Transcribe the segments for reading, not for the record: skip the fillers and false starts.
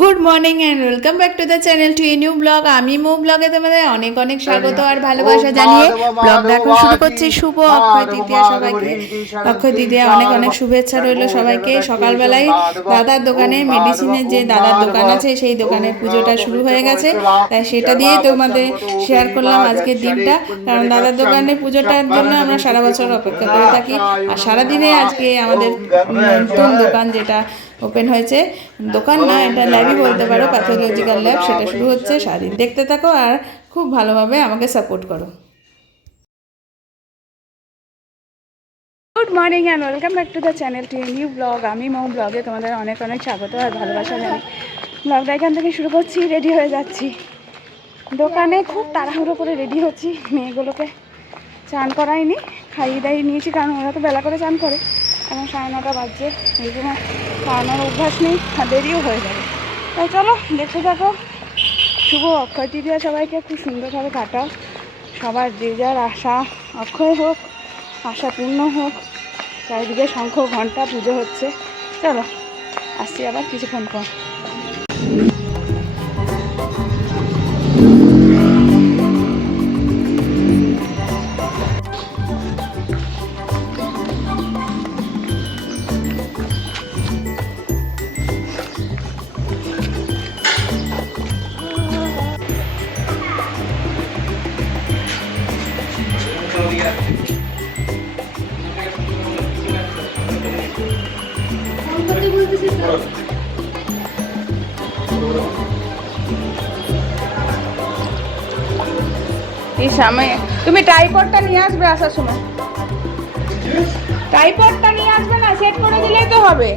Good morning and welcome back to the channel to a new blog. আমি মো ব্লগে তোমাদের অনেক অনেক স্বাগত আর ভালোবাসা জানিয়ে ব্লগটা এখন শুরু করছি। শুভ অক্ষয় তৃতীয়া সবাইকে, অক্ষয় তৃতীয়া অনেক অনেক শুভেচ্ছা রইল সবাইকে। সকালবেলায় দাদার দোকানে মেডিসিনের যে দাদার দোকান আছে সেই দোকানের পুজোটা শুরু হয়ে গেছে, তাই সেটা দিয়েই তোমাদের শেয়ার করলাম আজকের দিনটা। কারণ দাদার দোকানে পুজোটার জন্য আমরা সারা বছর অপেক্ষা করে থাকি, আর সারাদিনে আজকে আমাদের নতুন দোকান যেটা ওপেন হয়েছে, দোকান না এটা ল্যাবই বলতে পারো, প্যাথোলজিক্যাল ল্যাব, সেটা শুরু হচ্ছে। সারাদিন দেখতে থাকো আর খুব ভালোভাবে আমাকে সাপোর্ট করো। Good morning and welcome back to the channel to a new blog. আমি মৌ ব্লগে তোমাদের অনেক অনেক স্বাগত আর ভালোবাসা জানি। ব্লগটা এখান থেকে শুরু করছি, রেডি হয়ে যাচ্ছি দোকানে। খুব তাড়াহুড়ো করে রেডি হচ্ছি, মেয়েগুলোকে চান করাইনি, খাইয়ে দাইয়ে নিয়েছি, কারণ ওরা তো বেলা করে চান করে। এখন 9:30 বাজছে, এই জন্য খাওয়ানোর অভ্যাস নেই আর দেরিও হয়ে যাবে। তাই চলো দেখতে থাকো। শুভ অক্ষয় তৃতীয়া সবাইকে খুব সুন্দরভাবে কাটাও। সবার যে যার আশা অক্ষয় হোক, আশা পূর্ণ হোক। চারিদিকে শঙ্খ ঘণ্টা পুজো হচ্ছে। চলো আসছি আবার কিছুক্ষণ পর। এই সময় তুমি ট্রাইপডটা নিয়ে আসবে আসার সময়। ট্রাইপডটা নিয়ে আসবে না, সেট করে দিলেই তো হবে।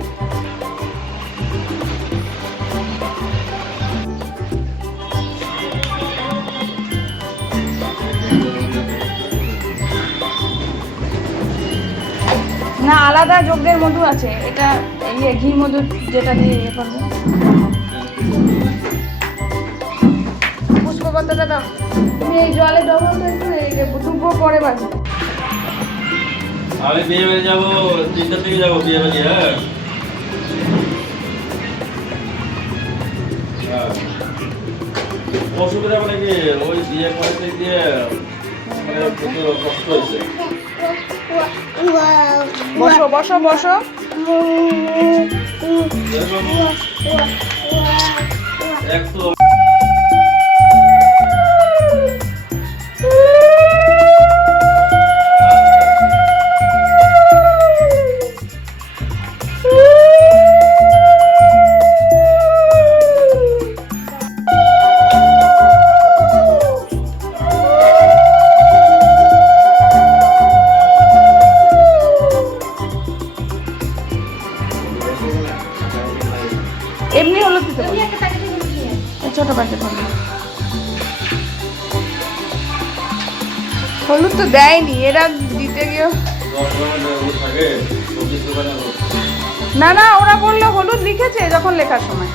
না, আলাদা যজ্ঞের মধু আছে, এটা ইয়ে ঘি মধু যেটা দিয়ে ইয়ে করবে। পুষ্পপত্রটা দাও। তুমি এই জলে ডবল তো একটু দুপুর পরে বাজবে। আমি বিয়ে বাড়ি যাবো, 3টার দিকে যাবো বিয়ে বাড়ি। হ্যাঁ অসুবিধা মানে কি, ওই বিয়ে করতে গিয়ে মানে প্রচুর কষ্ট হয়েছে। বসো বসো বসো। একটু এমনি হলুদ দিতে বলি, ছোট প্যাকেট হলুদ। হলুদ তো দেয়নি এরা, দিতে গিয়ে থাকে সবজির দোকানে। না না, ওরা বললো হলুদ লিখেছে যখন লেখার সময়,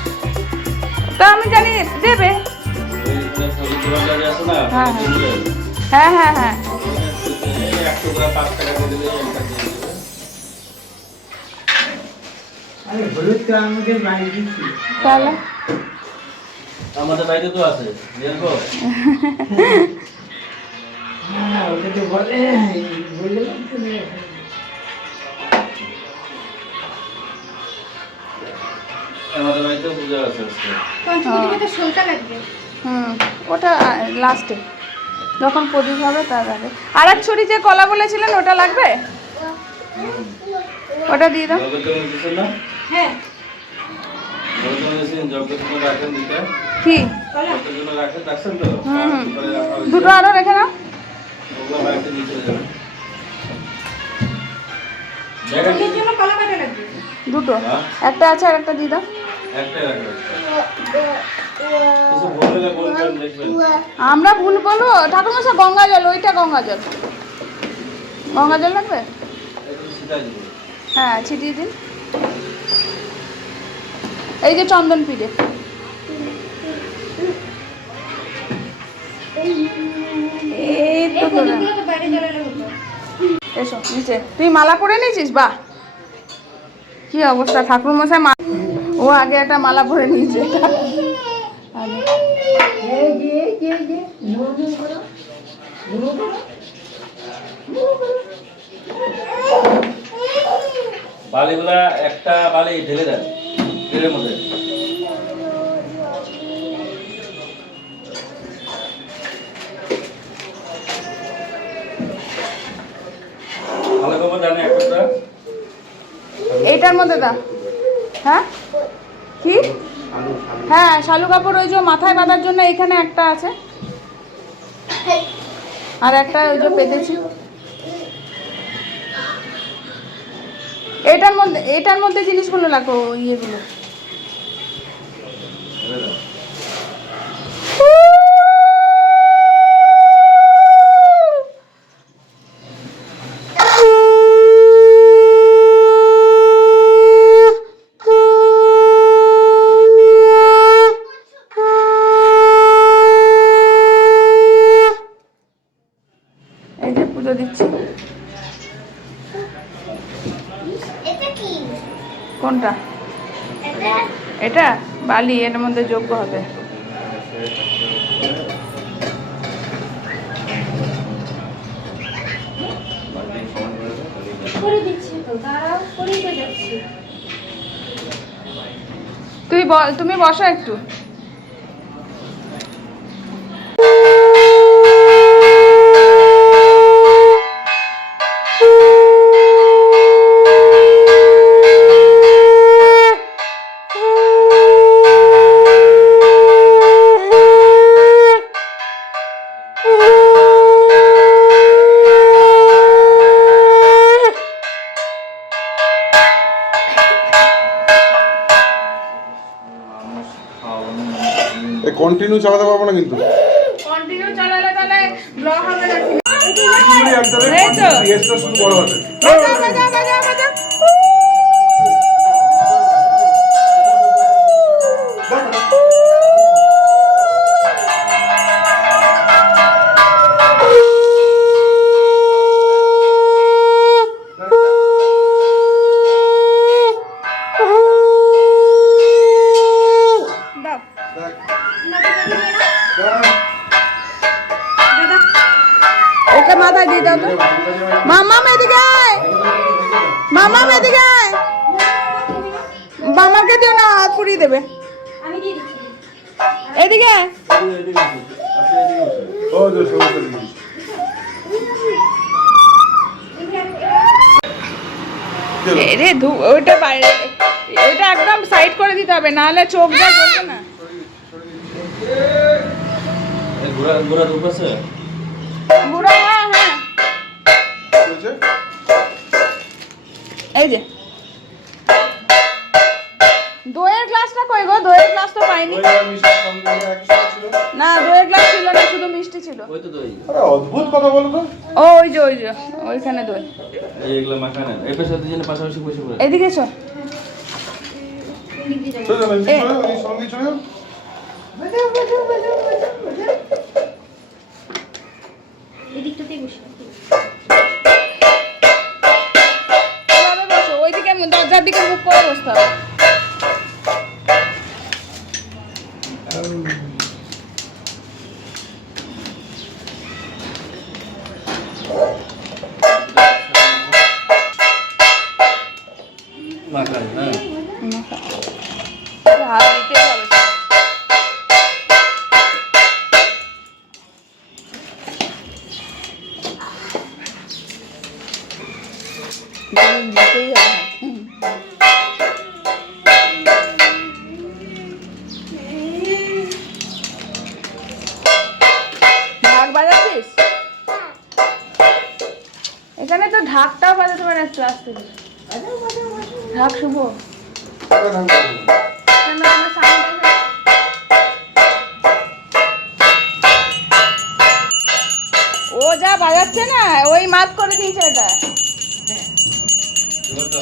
তা আমি জানি দেবে। সবজির দোকানদারি আছে না, হ্যাঁ হ্যাঁ হ্যাঁ হ্যাঁ। 5 টাকা দিয়ে দিলে একটা দিয়ে দিবে। আরে হলুদ তো আমাদের বাড়ি দিচ্ছি। তাহলে আমাদের বাড়িতে তো আছে, দেখো। হ্যাঁ, ওটা তো বলে বললাম তো নিয়ে আসো। আমাদের বাড়িতেও পূজা আছে আজকে। ওটা লাস্টে যখন প্রদীপ হবে তার আগে। আর এক ছড়ি যে কলা বলেছিলেন ওটা লাগবে, ওটা দিয়ে দাও। জগতের জন্য দিচ্ছেন না? হ্যাঁ। জগতের জন্য রাখেন দিতে। কি জগতের জন্য রাখেন, রাখছেন তো? তারপরে রাখা হয়েছে। দুটো আরো রেখে নাও। ওগুলো বাড়িতে নিয়ে চলে যাবেন। দুটো, একটা আছে আর একটা দিয়ে দাও। একটাই রাখবেন। কিছু বললে বলবেন, দেখবেন। আমরা ভুল বলবো। ঠাকুরমশাই গঙ্গা জল, ওইটা গঙ্গা জল। গঙ্গা জল লাগবে? একটু ছিটাই দিবেন। হ্যাঁ ছিটিয়ে দিন। এই যে চন্দন পিড়ে, এই তো এসো নিচে। তুই মালা পরে নিয়েছিস? বাহ, কি অবস্থা ঠাকুর মশাই। ও আগে একটা মালা পরে নিয়েছে আগে। এই যে এই যে এই যে নুন করো নুন করো বালিগুলা একটা বালি ঢেলে দেন তেলের মধ্যে। ভালো খবর জানে একটা এইটার মধ্যে দাও। হ্যাঁ কি? হ্যাঁ শালু কাপড় ওই যে মাথায় বাঁধার জন্য এখানে একটা আছে, আর একটা ওই যে পেতেছি। এটার মধ্যে জিনিসগুলো লাগো, ইয়েগুলো। ঢেলে দেন। এই যে পুজো দিচ্ছি। কোনটা? এটা বালি, এর মধ্যে যোগ্য হবে। তুমি বসো একটু। কন্টিনিউ চালাতে পারবো না কিন্তু কন্টিনিউ চালালে তাহলে ব্লক হবে না। একদম এই তো। রিয়েসটা শুধু বড় হাতে বাজা বাজা বাজা বাজা। দাও। ওকে মাথায় দিয়ে দাও তো। মামা এদিকে আয়, মামা এদিকে আয়। মামাকে দিও না, হাত পুড়িয়ে দেবে। এদিকে আয়। ও যে সমস্যা নেই রে ওইটা বাইরে, ওইটা একদম সাইড করে দিতে হবে, নাহলে চোখ যা জ্বলবে না। এই ঘোরা দুপ আছে বুড়ো, হ্যাঁ হ্যাঁ, হয়েছে এই যে দইয়ের গ্লাসটা কই গো? দইয়ের গ্লাস তো পাইনি। ওই আর মিষ্টি সঙ্গে একই সাথে ছিল না দইয়ের গ্লাস ছিল না, শুধু মিষ্টি ছিল। ওই তো দই আরে অদ্ভুত কথা বলো তো ও ওই যে ওইখানে দই। এইগুলো মাখানো এই পেশা দুজনে পাশাপাশি বসে পড়ে এদিকে এসো। চলে যাবে ওই সঙ্গে চলে যাও এভাবে বসো, ওইদিকে দরজার দিকে মুখ করে বসতে হবে। মাখানো হ্যাঁ হাত দিতেই হবে। দিতেই হবে হাত। ঢাক বাজাচ্ছিস? এখানে তো ঢাকটাও বাজাতে পারে একটু আস্তে করে। ঢাক শুভ কেন আমার সাউন্ড আছে? ও যা বাজাচ্ছে না, ওই মাপ করে দিয়েছে এটা। এবার তো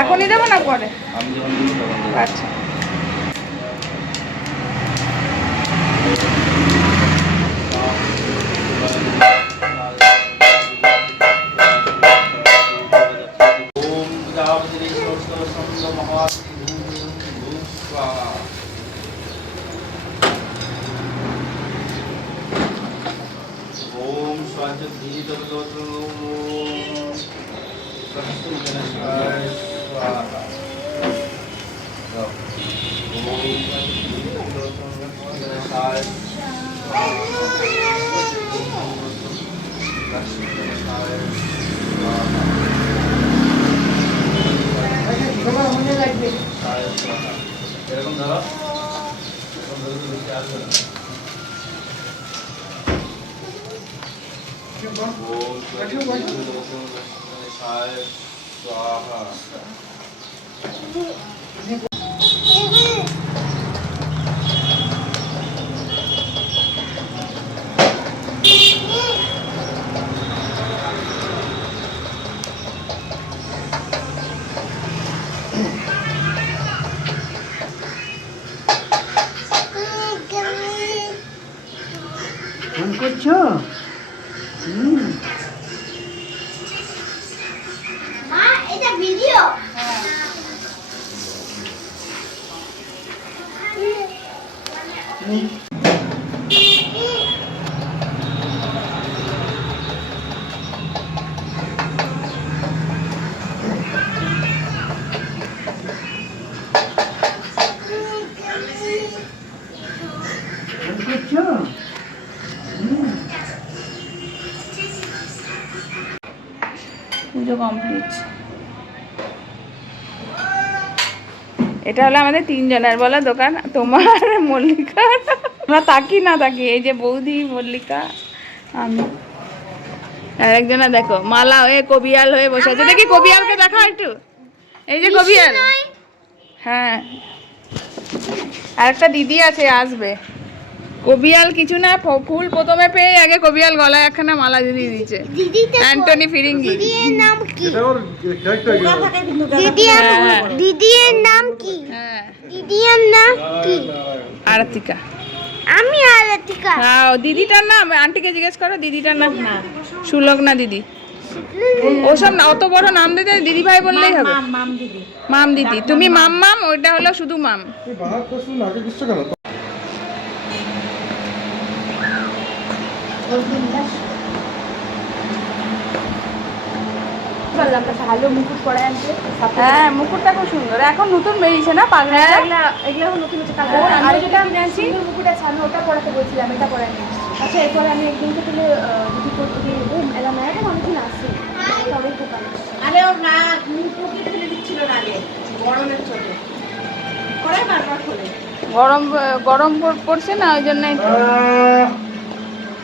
এখনই দেবো না পরে? আমি যখন দিব তখন দেবো। আচ্ছা। ओम प्रजापति ईश्वर महासिंह स्वाहा। ओम स्वाचुद्धि तत्लोत्रनो सत्सु जनस्वाय स्वाहा। ओम स्वाचुद्धि तत्लोत्रनो जनस्वाय स्वाहा। सत्सु जनस्वाय स्वाहा। মনে রাখবে এরকম ধরো, এরকম ধরে তো বেশি আসবে না। ওম স্বাহায় স্বাহা। ফোন করছো? মা এটা ভিডিও ফোন করছো? পুজো কমপ্লিট। এটা হলো আমাদের তিনজনের বলা দোকান, তোমার, মল্লিকা। আমরা তাকি না তাকি, এই যে বৌদি, মল্লিকা, আমি আর একজনা দেখো মালা হয়ে কবিয়াল হয়ে বসে আছে। দেখি কবিয়ালকে দেখা একটু, এই যে কবিয়াল। হ্যাঁ, আর একটা দিদি আছে, আসবে। কবিয়াল কিছু না, ফুল প্রথমে পেয়ে আগে কবিয়াল গলায় একখানা মালা দিয়ে দিচ্ছে। অ্যান্টনি ফিরিঙ্গি। দিদির নাম কি? এটা ওর ক্যারেক্টার দিদির নাম কি? হ্যাঁ, দিদির নাম কি? আরতিকা। আমি আরতিকা। হ্যাঁ, দিদিটার নাম আন্টিকে জিজ্ঞেস করো, দিদিটার নাম না সুলগ্না দিদি। ওসব না, অত বড় নাম দিতে দিদি ভাই বললেই হবে। মাম দিদি, তুমি মাম মাম, ওইটা হলো শুধু মাম। এই বাহার তো শুন আগে কিছু কেন ভালো মুকুট পরে আনছে। হ্যাঁ, মুকুটটা খুব সুন্দর, এখন নতুন বেরিয়েছে না পাগড়া। এগুলো নতুন হচ্ছে কালো। হ্যাঁ, আর আমি যেটা যেটা কিনেছি, সুন্দর মুকুট আছে, আমি ওটা পরাতে বলছিলাম, এটা পরে নিয়ে এসেছি। আচ্ছা, এরপরে আমি একদিনকে তুলে যদি করতে দিয়ে দেবো, এলা মেয়েটা অনেকদিন আসছে, সবাই দোকানে। আরে ওর না মুকুট ফেলে দিচ্ছিল না আগে, গরমের চোটে কড়াই বারবার খোলে। গরম গরম পড়ছে না, ওই জন্যই তো।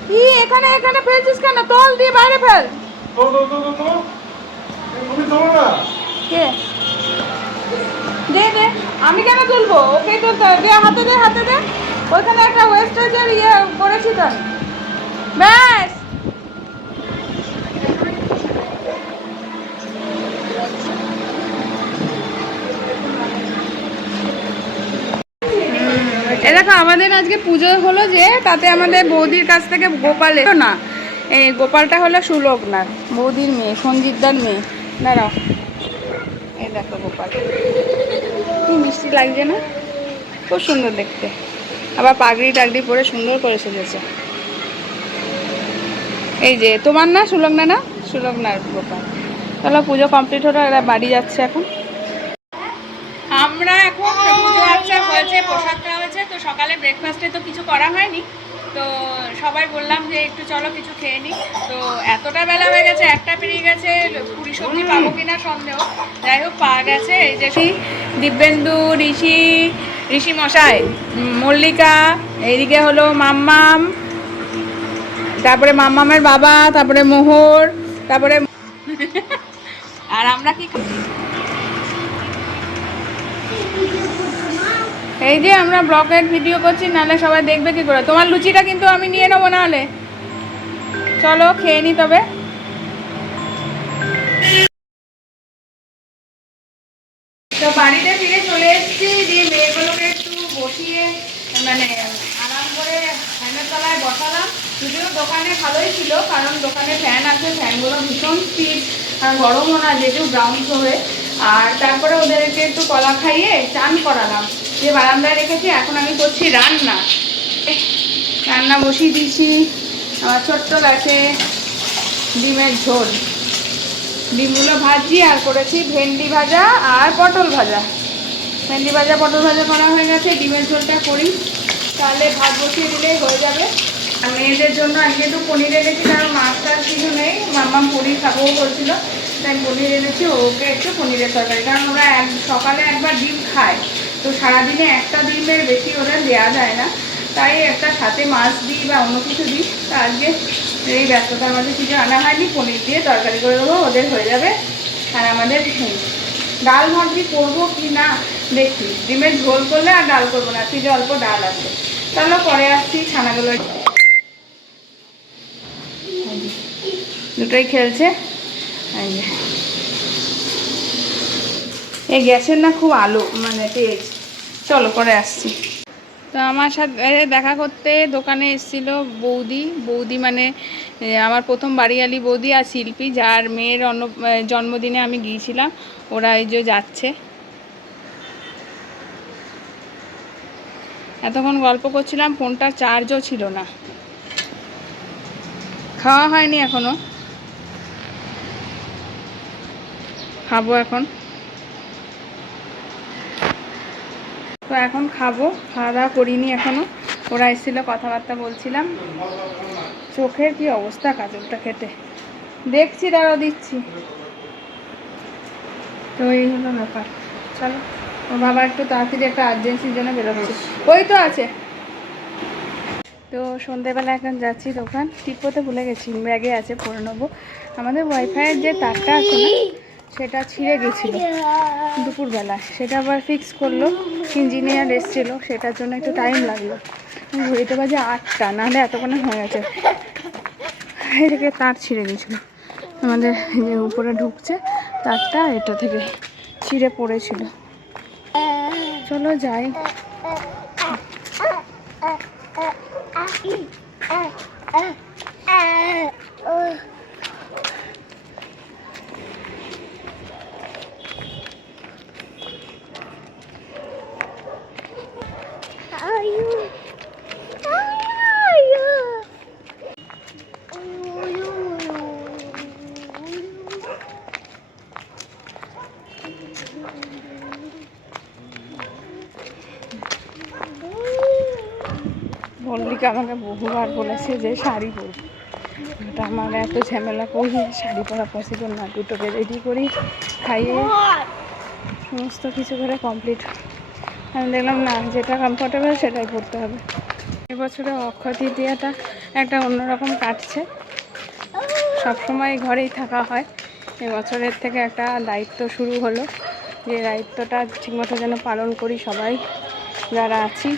কি এখানে এখানে ফেলছিস কেন? তল দিয়ে বাইরে ফেল। তো তুমি তোলো না। কে? দে দে, আমি কেন তুলবো? ওকে তুলতে হবে। দে, হাতে দে, হাতে দে। ওইখানে একটা ওয়েস্টেজের ইয়ে করেছি তো আমি। ব্যাস। এ দেখো, আমাদের আজকে পুজো হলো যে, তাতে আমাদের বৌদির কাছ থেকে গোপাল এলো না। এই গোপালটা হলো সুলগ্নার, বৌদির মেয়ে, সঞ্জিতদার মেয়ে। দাঁড়াও, এই দেখো গোপাল, কি মিষ্টি লাগছে না? খুব সুন্দর দেখতে, আবার পাগড়ি টাগড়ি পরে সুন্দর করে সেজেছে। এই যে তোমার না সুলগ্না, না সুলগ্নার গোপাল। চলো, পুজো কমপ্লিট হলো, এরা বাড়ি যাচ্ছে এখন। আমরা এখন পুজো আচ্ছা হয়েছে, প্রসাদ খাওয়া হয়েছে, তো সকালে ব্রেকফাস্টে তো কিছু করা হয়নি, তো সবাই বললাম যে একটু চলো কিছু খেয়ে নিই। তো এতটা বেলা হয়ে গেছে, একটা পেরিয়ে গেছে, পুরি সবজি পাবো কিনা সন্দেহ। যাই হোক, পাওয়া গেছে। এই যে দিব্যেন্দু, ঋষি মশাই, মল্লিকা, এইদিকে হলো মাম্মাম, তারপরে মাম্মামের বাবা, তারপরে মোহর, তারপরে আর আমরা কি এই যে আমরা ব্লগের ভিডিও করছি, নাহলে সবাই দেখবে কি করে। তোমার লুচিটা কিন্তু আমি নিয়ে নেবো, নাহলে। চলো খেয়ে নি তবে। তো বাড়িতে ফিরে চলে এসেছি, দিয়ে মেয়েগুলোকে একটু বসিয়ে মানে আরাম করে ফ্যানের তলায় বসালাম। যদিও দোকানে ভালোই ছিল, কারণ দোকানে ফ্যান আছে, ফ্যানগুলো ভীষণ স্পিড আর গরমও না, যেহেতু গ্রাউন্ড ফ্লোরে। আর তারপরে ওদেরকে একটু কলা খাইয়ে চান করালাম, যে বারান্দায় রেখেছি। এখন আমি করছি রান্না। রান্না বসিয়ে দিয়েছি আমার ছোট্ট গ্যাসে, ডিমের ঝোল। ডিমগুলো ভাজি আর করেছি ভেন্ডি ভাজা আর পটল ভাজা। ভেন্ডি ভাজা পটল ভাজা করা হয়ে গেছে, ডিমের ঝোলটা করি, তাহলে ভাত বসিয়ে দিলেই হয়ে যাবে। আর মেয়েদের জন্য আজকে একটু পনির এনেছি, কারণ মাছটার কিছু নেই, মাম্মা পনির খাবো বলছিল, তাই পনির এনেছি। ওকে একটু পনিরের তরকারি, কারণ ওরা সকালে একবার ডিম খায়, তো সারাদিনে একটা ডিমের বেশি ওরা দেওয়া যায় না, তাই একটা সাথে মাছ দিই বা অন্য কিছু দিই। তা আজকে এই ব্যস্ততার মধ্যে কিছু আনা হয়নি, পনির দিয়ে তরকারি করে দেবো, ওদের হয়ে যাবে। আর আমাদের ডাল ভাজি করবো কি না দেখি, ডিমের ঝোল করলে আর ডাল করবো না, ফ্রিজে অল্প ডাল আছে। তাহলে পরে আসছি। ছানাগুলো দুটোই খেলছে। এই গ্যাসের না খুব আলো মানে তেজ। চলো পরে আসছি। তো আমার সাথে দেখা করতে দোকানে এসেছিল বৌদি মানে আমার প্রথম বাড়িয়ালি বৌদি আর শিল্পী, যার মেয়ের জন্মদিনে আমি গিয়েছিলাম। ওরা এই যে যাচ্ছে, এতক্ষণ গল্প করছিলাম, ফোনটার চার্জও ছিল না। খাওয়া হয়নি এখনো, খাবো এখন। তো এখন খাবো, খাওয়া দাওয়া করিনি এখনো। ওরা এসেছিলো, কথাবার্তা বলছিলাম। চোখের কি অবস্থা কাজলটা খেতে, দেখছি দাঁড়াও দিচ্ছি। তো এই হলো ব্যাপার। চলো, ওর বাবা একটু তাড়াতাড়ি একটা আর্জেন্সির জন্য বেরোচ্ছে, ওই তো আছে। তো সন্ধেবেলা এখন যাচ্ছি দোকান, টিপোতে ভুলে গেছি, ব্যাগে আছে, পরে নেবো। আমাদের ওয়াইফাইয়ের যে তারটা আছে না, সেটা ছিঁড়ে গেছিলো দুপুরবেলা, সেটা আবার ফিক্স করলো, ইঞ্জিনিয়ার এসেছিলো, সেটার জন্য একটু টাইম লাগলো। ঘড়িতে বাজে 8টা, নাহলে এতক্ষণে হয়ে গেছে। এদিকে তার ছিঁড়ে গেছিলো, আমাদের যে উপরে ঢুকছে তারটা, এটা থেকে ছিঁড়ে পড়েছিল। চলো যাই। মল্লিকা আমাকে বহুবার বলেছে যে শাড়ি পরবো, এটা আমার এত ঝামেলা করি, শাড়ি পরা পসিবল না। দুটোকে রেডি করি, খাইয়ে সমস্ত কিছু করে কমপ্লিট। আমি দেখলাম না, যেটা কমফোর্টেবল সেটাই পরতে হবে। এবছরে অক্ষয় তৃতীয়াটা একটা অন্যরকম কাটছে, সবসময় ঘরেই থাকা হয়, এবছরের থেকে একটা দায়িত্ব শুরু হলো, যে দায়িত্বটা ঠিকমতো যেন পালন করি সবাই যারা আছি,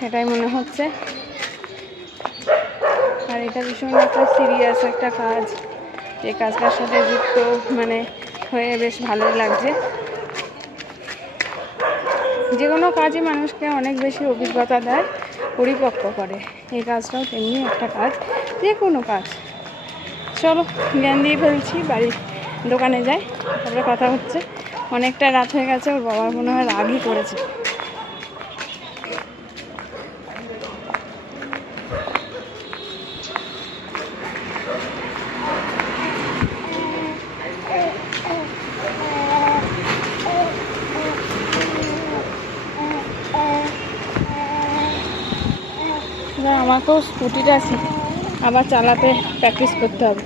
সেটাই মনে হচ্ছে। আর এটা ভীষণ একটা সিরিয়াস একটা কাজ, এই কাজটার সাথে যুক্ত মানে হয়ে বেশ ভালোই লাগছে। যে কোনো কাজই মানুষকে অনেক বেশি অভিজ্ঞতা দেয়, পরিপক্ক করে। এই কাজটাও তেমনি একটা কাজ, যে কোনো কাজ। চলো, জ্ঞান দিয়ে ফেলছি, বাড়ির দোকানে যাই, তারপরে কথা হচ্ছে। অনেকটা রাত হয়ে গেছে, ওর বাবার মনে হয় রাগই করেছে। আমাকেও স্কুটিটা আবার চালাতে প্র্যাকটিস করতে হবে।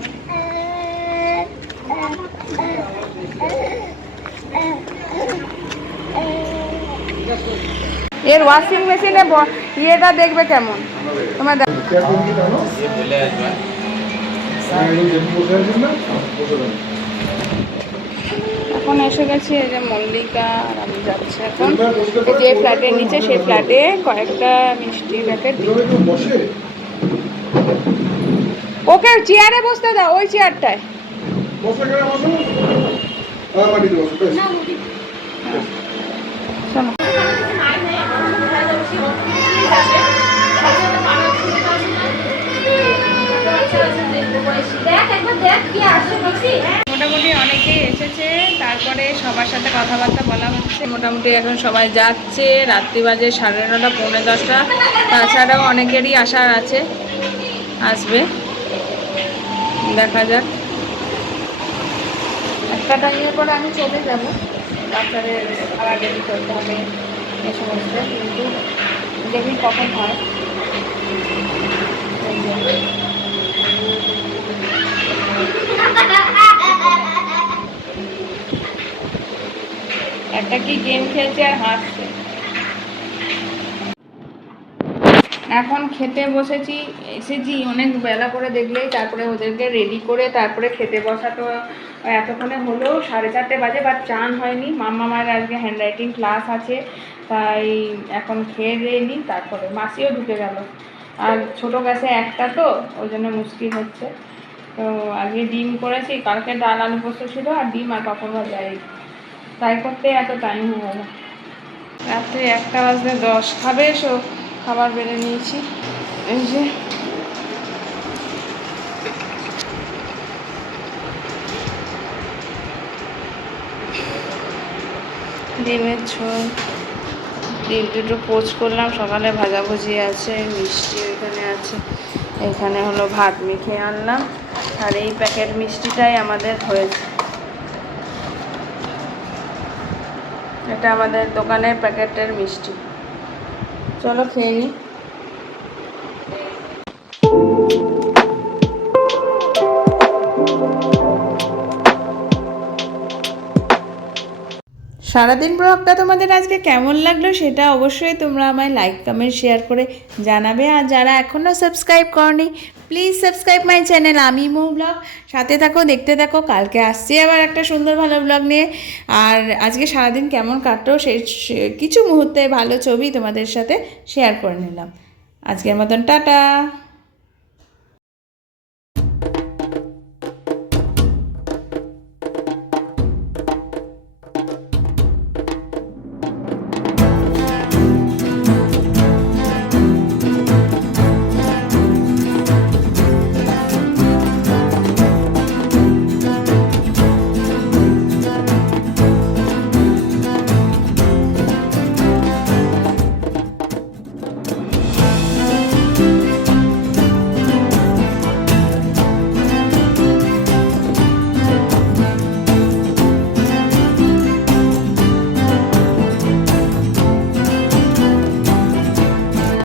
এর ওয়াশিং মেশিনে ইয়েটা দেখবে কেমন তোমার। এখন এসে গেছি, এই যে মল্লিকা আর আমি যাচ্ছি এখন যে ফ্ল্যাটের নিচে, সেই ফ্ল্যাটে কয়েকটা মিষ্টি প্যাকেট। ওকে চেয়ারে বসতে দাও, ওই চেয়ারটায়। মোটামুটি অনেকেই এসেছে, তারপরে সবার সাথে কথাবার্তা বলা হচ্ছে। মোটামুটি এখন সবাই যাচ্ছে, রাত্রি বাজে 9:30 10:45। তাছাড়াও অনেকেরই আসার আছে, আসবে, দেখা যাক। একটা টাইমের পরে আমি চলে যাব, বাচ্চাদের খাবার রেডি করতে হবে এ সমস্ত, কিন্তু দেখি কখন হয়। এই যে। একটা কি গেম খেলছে আর হাসছে। এখন খেতে বসেছি, এসেছি অনেক বেলা করে দেখলেই, তারপরে ওদেরকে রেডি করে তারপরে খেতে বসা তো এতক্ষণে হলো 4:30 বাজে, বাট চান হয়নি। মামার আজকে হ্যান্ডরাইটিং ক্লাস আছে, তাই এখন খেয়ে দিয়ে নিই, তারপরে মাসিও ঢুকে গেল। আর ছোটো গ্যাসে একটা তো, ওই জন্য মুশকিল হচ্ছে। তো আজকে ডিম করেছি, কালকে ডাল আলু পোস্ত ছিল, আর ডিম আর পাঁপড় ভাজা, তাই করতে এত টাইম হয়ে গেল। রাত্রে 1:10 খাবে এসো, খাবার বেড়ে নিয়েছি। এই যে ডিমের ঝোল, ডিম দুটো পোচ করলাম, সকালে ভাজাভুজি আছে, মিষ্টি ওইখানে আছে, এখানে হলো ভাত মেখে আনলাম, আর এই প্যাকেট মিষ্টিটাই আমাদের হয়েছে। এটা আমাদের দোকানের প্যাকেটের মিষ্টি। চলো খেয়ে নিই। সারাদিন ব্লগটা তোমাদের আজকে কেমন লাগলো সেটা অবশ্যই তোমরা আমায় লাইক কমেন্ট শেয়ার করে জানাবে। আর যারা এখনও সাবস্ক্রাইব করনি, প্লিজ সাবস্ক্রাইব মাই চ্যানেল আমি মৌ ব্লগ। সাথে থাকো, দেখতে থাকো, কালকে আসছি আবার একটা সুন্দর ভালো ব্লগ নিয়ে। আর আজকে সারাদিন কেমন কাটলো সেই কিছু মুহূর্তে ভালো ছবি তোমাদের সাথে শেয়ার করে নিলাম। আজকের মতন টাটা।